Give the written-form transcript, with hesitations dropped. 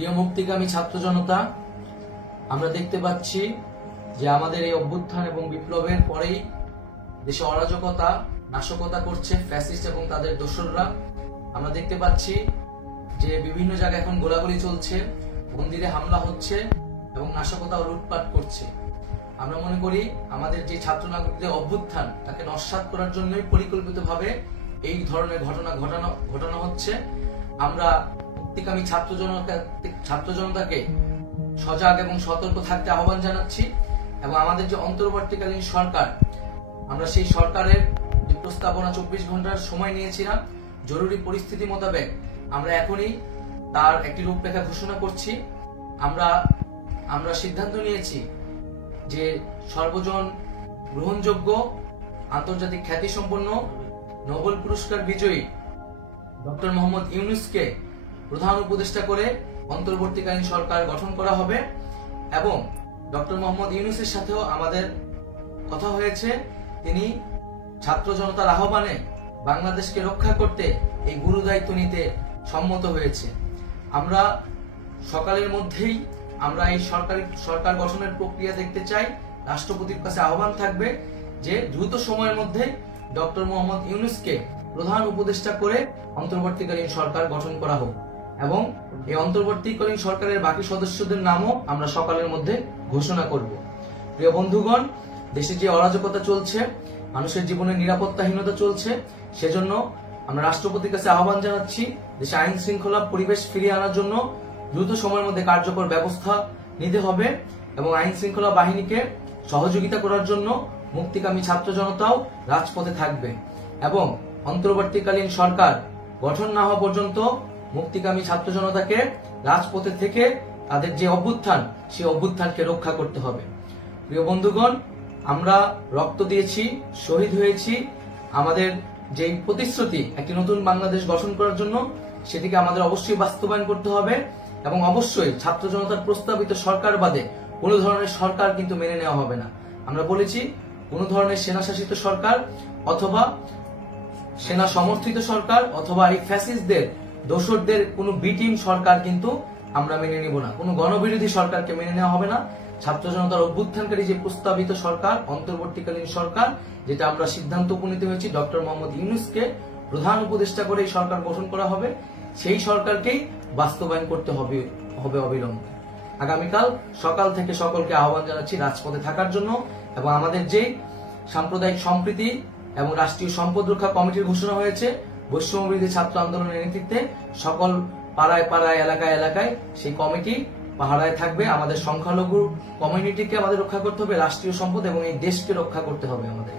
প্রিয় মুক্তিকামী ছাত্র জনতা, আমরা দেখতে পাচ্ছি যে আমাদের এই অভ্যুত্থান এবং বিপ্লবের পরেই দেশে অরাজকতা নাশকতা করছে ফ্যাসিস্ট এবং তাদের দোসররা। আমরা দেখতে পাচ্ছি যে বিভিন্ন জায়গায় এখন গোলাগুলি চলছে, মন্দিরে হামলা হচ্ছে এবং নাশকতা ও লুটপাট করছে। আমরা মনে করি আমাদের যে ছাত্র নাগরিকদের অভ্যুত্থান তাকে নস্যাৎ করার জন্যই পরিকল্পিতভাবে এই ধরনের ঘটনা ঘটানো হচ্ছে। আমরা মুক্তিকামী ছাত্র জনতাকে সজাগ এবং সতর্ক থাকতে আহ্বান জানাচ্ছি এবং আমাদের যে অন্তর্বর্তীকালীন সরকার, আমরা সেই সরকারের যে প্রস্তাবনা 24 ঘন্টার সময় নিয়েছিলাম, জরুরি পরিস্থিতি মোতাবেক আমরা এখনই তার একটি রূপরেখা ঘোষণা করছি। আমরা সিদ্ধান্ত নিয়েছি যে সর্বজন গ্রহণযোগ্য আন্তর্জাতিক খ্যাতিসম্পন্ন নোবেল পুরস্কার বিজয়ী ডক্টর মোহাম্মদ ইউনূসকে প্রধান উপদেষ্টা করে অন্তর্বর্তীকালীন সরকার গঠন করা হবে এবং ডক্টর মোহাম্মদ ইউনূসের সাথেও আমাদের কথা হয়েছে। তিনি ছাত্র জনতার আহ্বানে বাংলাদেশকে রক্ষা করতে এই গুরু দায়িত্ব নিতে সম্মত হয়েছে। আমরা সকালের মধ্যেই আমরা এই সরকার গঠনের প্রক্রিয়া দেখতে চাই। রাষ্ট্রপতির কাছে আহ্বান থাকবে যে দ্রুত সময়ের মধ্যে ডক্টর মোহাম্মদ ইউনূসকে প্রধান উপদেষ্টা করে অন্তর্বর্তীকালীন সরকার গঠন করা হোক এবং এই অন্তর্বর্তীকালীন সরকারের বাকি সদস্যদের নামও আমরা সকালের মধ্যে ঘোষণা করব। প্রিয় বন্ধুগণ, দেশে যে অরাজকতা চলছে, মানুষের জীবনের নিরাপত্তাহীনতা চলছে, সেজন্য আমরা রাষ্ট্রপতির কাছে আহ্বান জানাচ্ছি দেশে আইন শৃঙ্খলা পরিবেশ ফিরিয়ে আনার জন্য দ্রুত সময়ের মধ্যে কার্যকর ব্যবস্থা নিতে হবে এবং আইন শৃঙ্খলা বাহিনীকে সহযোগিতা করার জন্য মুক্তিকামী ছাত্র জনতাও রাজপথে থাকবে এবং অন্তর্বর্তীকালীন সরকার গঠন না হওয়া পর্যন্ত মুক্তিকামী ছাত্র জনতাকে রাজপথে থেকে তাদের যে অভ্যুত্থান, সেই অভ্যুত্থানকে রক্ষা করতে হবে। প্রিয় বন্ধুগণ, আমরা রক্ত দিয়েছি, শহীদ হয়েছি। আমাদের যে প্রতিশ্রুতি একটি নতুন বাংলাদেশ গঠন করার জন্য, সেটিকে আমাদের অবশ্যই বাস্তবায়ন করতে হবে এবং অবশ্যই ছাত্র জনতার প্রস্তাবিত সরকার বাদে কোনো ধরনের সরকার কিন্তু মেনে নেওয়া হবে না। আমরা বলেছি কোন ধরনের সেনা শাসিত সরকার অথবা সেনা সমর্থিত সরকার অথবা এই ফ্যাসিস্টদের দোসরদের কোনো বিটিম সরকার কিন্তু আমরা মেনে নিব না। কোনো গণবিরোধী সরকারকে মেনে নেওয়া হবে না। ছাত্র জনতার অভ্যুত্থানকারী যে প্রস্তাবিত সরকার, অন্তর্বর্তীকালীন সরকার, যেটা আমরা সিদ্ধান্ত উপনীত হয়েছি ডক্টর মোহাম্মদ ইউনূসকে প্রধান উপদেষ্টা করে এই সরকার গঠন করা হবে, সেই সরকারকেই বাস্তবায়ন করতে হবে অবিলম্বে। আগামীকাল সকাল থেকে সকলকে আহ্বান জানাচ্ছি রাজপথে থাকার জন্য এবং আমাদের যে সাম্প্রদায়িক সম্প্রীতি এবং রাষ্ট্রীয় সম্পদ রক্ষা কমিটির ঘোষণা হয়েছে বৈষম্যবিরোধী ছাত্র আন্দোলনের নেতৃত্বে, সকল পাড়ায় পাড়ায় এলাকায় এলাকায় সেই কমিটি পাহারায় থাকবে। আমাদের সংখ্যালঘু কমিউনিটিকে আমাদের রক্ষা করতে হবে, রাষ্ট্রীয় সম্পদ এবং এই দেশকে রক্ষা করতে হবে আমাদের।